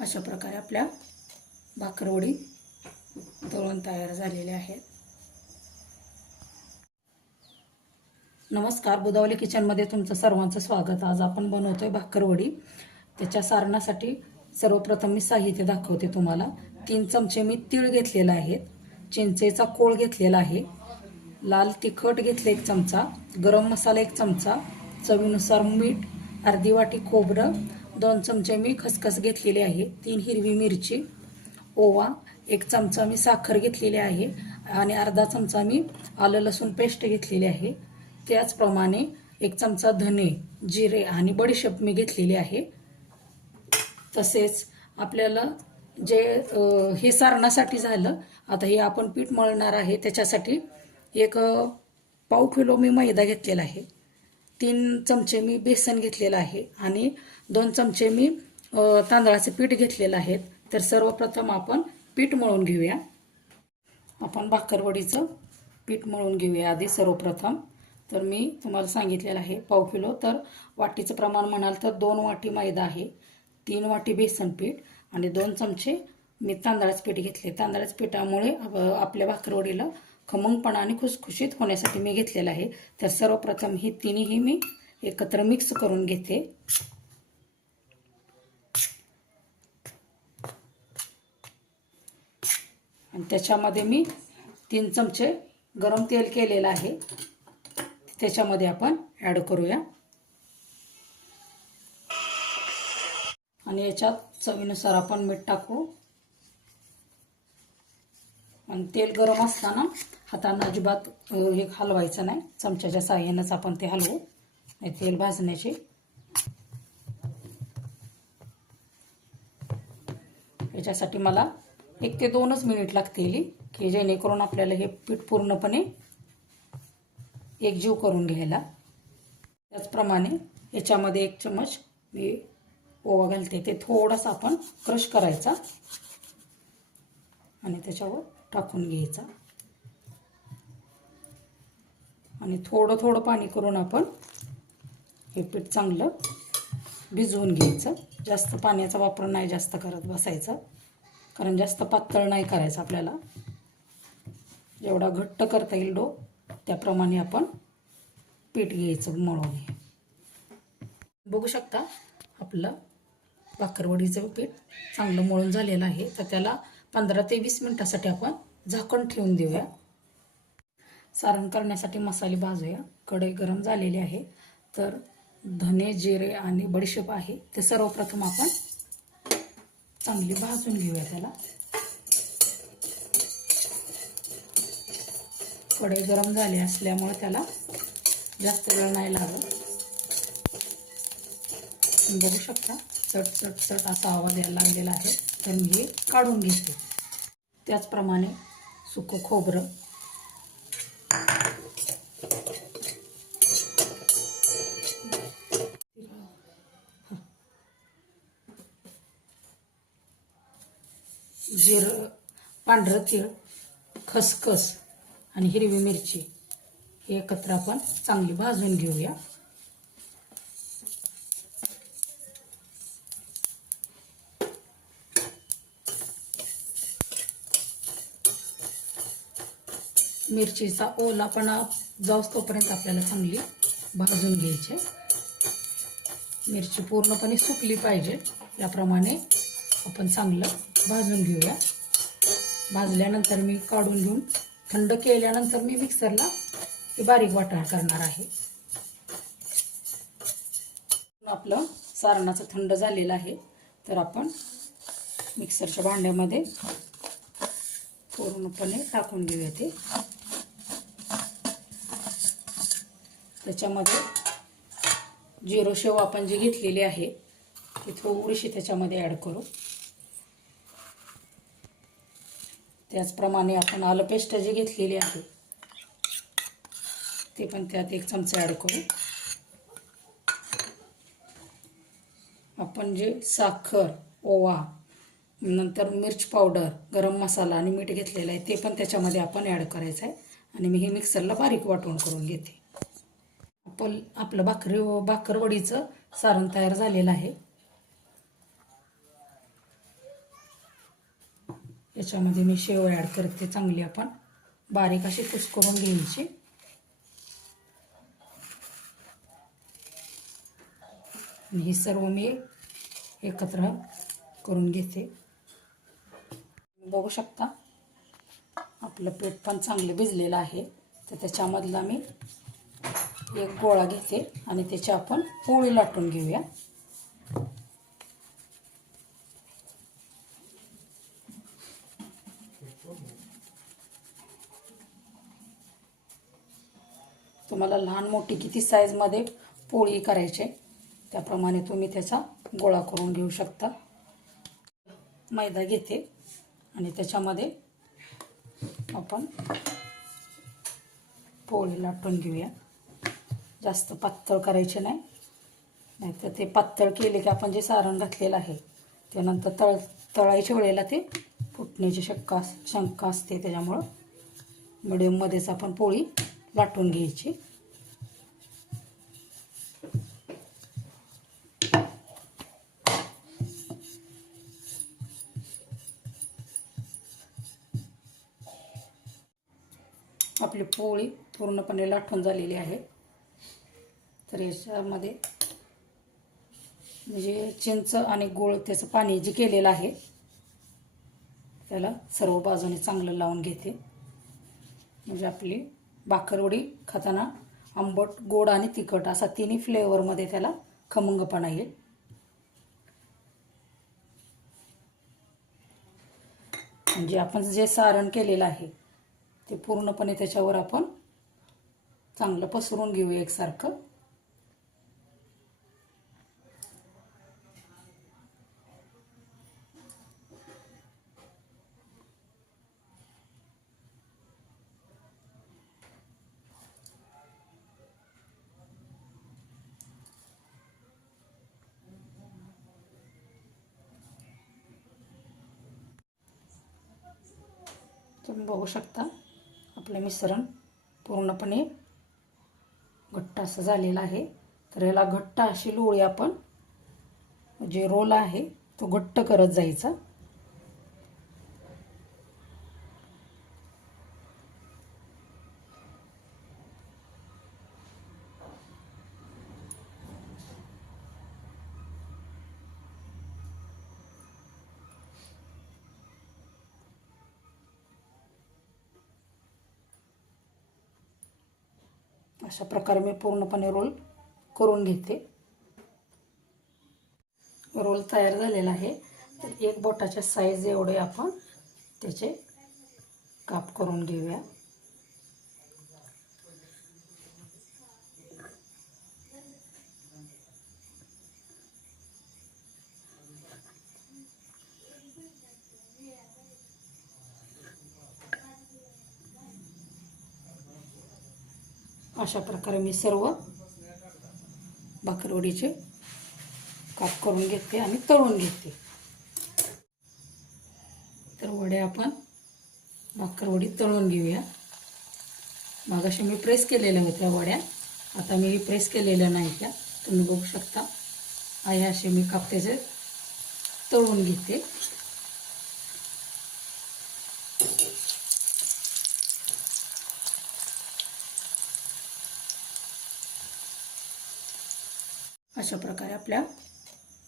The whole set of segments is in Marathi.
अशा प्रकारे आपल्या भाकरवडी तळून तयार झालेल्या आहेत। नमस्कार, बुधावली किचनमध्ये तुमचं सर्वांचं स्वागत। आज आपण बनवतोय भाकरवडी। त्याच्या सारणासाठी सर्वप्रथम मी साहित्य दाखवते तुम्हाला। 3 चमचे मी तीळ घेतलेला आहे, चिंचेचा कोळ घेतलेला आहे, लाल तिखट घेतले 1 चमचा, गरम मसाला 1 चमचा, चवीनुसार मीठ, अर्धी वाटी खोबरं, 2 चमचे मी खसखस घेतलेली आहे, 3 हिरवी मिरची, ओवा 1 चमचा मी साखर घेतलेली आहे आणि अर्धा चमचा मी आलं लसूण पेस्ट घेतलेली आहे। त्याचप्रमाणे 1 चमचा धने, जिरे आणि बडीशेप मी घेतलेली आहे। तसेच आपल्याला जे हे सारणासाठी झालं। आता हे आपण पीठ मळणार आहे, त्याच्यासाठी 1 पाव किलो मी मैदा घेतलेला आहे, 3 चमचे मी बेसन घेतलेलं आहे आणि 2 चमचे मी तांदळाचे पीठ घेतलेलं आहे। तर सर्वप्रथम आपण पीठ मळून घेऊया। आपण भाकरवडीचं पीठ मळून घेऊया आधी सर्वप्रथम। तर मी तुम्हाला सांगितलेलं आहे पाव किलो, तर वाटीचं प्रमाण म्हणाल तर 2 वाटी मैदा आहे, 3 वाटी बेसन पीठ आणि 2 चमचे मी तांदळाचं पीठ घेतले। तांदळाच्या पिठामुळे आपल्या भाकरवडीला खमंगपणा आणि खुसखुशीत होण्यासाठी मी घेतलेलं आहे। तर सर्वप्रथम ही तिन्ही मी एकत्र मिक्स करून घेते आणि त्याच्यामध्ये मी 3 चमचे गरम तेल केलेलं आहे, त्याच्यामध्ये आपण ॲड करूया आणि याच्यात चवीनुसार आपण मीठ टाकू। आणि तेल गरम असताना हाताने अजिबात हे हलवायचं नाही, चमच्याच्या साहाय्यानेच आपण ते हलवू, नाही तेल भाजण्याचे। याच्यासाठी मला 1 ते 2च मिनिट लागतील की जेणेकरून आपल्याला हे पीठ पूर्णपणे एकजीव करून घ्यायला। त्याचप्रमाणे याच्यामध्ये 1 चमच मी ओवा घालते, ते थोडासा आपण क्रश करायचा आणि त्याच्यावर टाकून घ्यायचा आणि थोडं थोडं पाणी करून आपण हे पीठ चांगलं भिजवून घ्यायचं। जास्त पाण्याचा वापर नाही जास्त करत बसायचा, कारण जास्त पातळ नाही करायचं आपल्याला। जेवढा घट्ट करता येईल डो त्याप्रमाणे आपण पीठ घ्यायचं मळून। बघू शकता आपलं भाकरवडीचं पीठ चांगलं मळून झालेलं आहे। तर त्याला 15 ते 20 मिनिटासाठी आपण झाकण ठेवून देऊया। सारण करण्यासाठी मसाले भाजूया। कढई गरम झालेली आहे, तर धने, जिरे आणि बडीशेप आहे ते सर्वप्रथम आपण चांगली भाजून घेऊया। त्याला कढई गरम झाली असल्यामुळे त्याला जास्त वेळ नाही लागत। बघू शकता चट चट चट असा आवाज यायला लागलेला आहे, तर मी हे काढून घेते। त्याचप्रमाणे सुकं खोबरं, जिरं, पांढरं तीळ, खसखस आणि हिरवी मिरची हे एकत्र आपण चांगली भाजून घेऊया। मिरचीचा ओलापणा जाऊस तोपर्यंत आपल्याला चांगली भाजून घ्यायची। मिरची पूर्णपणे सुकली पाहिजे, याप्रमाणे आपण चांगलं भाजून घेऊया। भाजल्यानंतर मी काढून घेऊन थंड केल्यानंतर मी मिक्सरला बारीक वाटण करणार आहे। आपलं सारणाचं थंड झालेलं आहे, तर आपण मिक्सरच्या भांड्यामध्ये पूर्णपणे टाकून घेऊया ते। त्याच्यामध्ये जिरं शेव आपण जी घेतलेली आहे ती थोडीशी त्याच्यामध्ये ॲड करू। त्याचप्रमाणे आपण आलं पेस्ट जी घेतलेली आहे ते पण त्यात 1 चमचा ॲड करू। आपण जे साखर, ओवा, नंतर मिर्च पावडर, गरम मसाला आणि मीठ घेतलेलं आहे ते पण त्याच्यामध्ये आपण ॲड करायचं आहे आणि मी हे मिक्सरला बारीक वाटून करून घेते। आपलं भाकरवडीचं सारण तयार झालेलं आहे। याच्यामध्ये मी शेव ॲड करते. चांगली आपण बारीक अशी कुस्करून घ्यायची. आणि हे सर्व मी एकत्र करून घेते. बघू शकता आपलं पीठ पण चांगलं भिजलेलं आहे. तर त्याच्यामधला मी एक गोळा घेते आणि त्याची आपण पोळी लाटून घेऊया. तुम्हाला लहान मोठी किती साईजमध्ये पोळी करायची त्याप्रमाणे तुम्ही त्याचा गोळा करून घेऊ शकता. मैदा घेते आणि त्याच्यामध्ये आपण पोळी लाटून घेऊया. जास्त पातळ करायचे नाही, नाहीतर ते पातळ केले की आपण जे सारण घातलेलं आहे ते नंतर तळायच्या वेळेला ते फुटण्याची शंका असते. त्याच्यामुळं मिडियममध्येच आपण पोळी लाटून घ्यायची. आपली पोळी पूर्णपणे लाटून झालेली आहे. तर याच्यामध्ये म्हणजे चिंच आणि गूळ त्याचं पाणी जे केलेलं आहे त्याला सर्व बाजूने चांगलं लावून घेते. म्हणजे आपली भाकरवडी खाताना आंबट, गोड आणि तिखट असा तिन्ही फ्लेवरमध्ये त्याला खमंगपणा येईल. म्हणजे आपण जे सारण केलेलं आहे ते पूर्णपणे त्याच्यावर आपण चांगलं पसरून घेऊया एकसारखं. तुम्ही बघू शकता आपलं मिश्रण पूर्णपणे घट्ट असं झालेलं आहे. तर याला घट्ट अशी लोळी आपण जे रोल आहे तो घट्ट करत जायचा. अशा प्रकारे मी पूर्णपणे रोल करून घेते. रोल तयार झालेला आहे. तर एक बोटाच्या साईज एवढे आपण त्याचे काप करून घेऊया. अशा प्रकारे मी सर्व भाकरवडीचे काप करून घेते आणि तळून घेते. तर वड्या आपण भाकरवडी तळून घेऊया. मागाशी मी प्रेस केलेल्या होत्या वड्या, आता मी प्रेस केलेल्या नाही त्या. तुम्ही बघू शकता आहे असे मी काप त्याचे तळून घेते. अशा प्रकारे आपल्या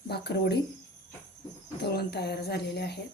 भाकरवडी तळून तयार झालेल्या आहेत.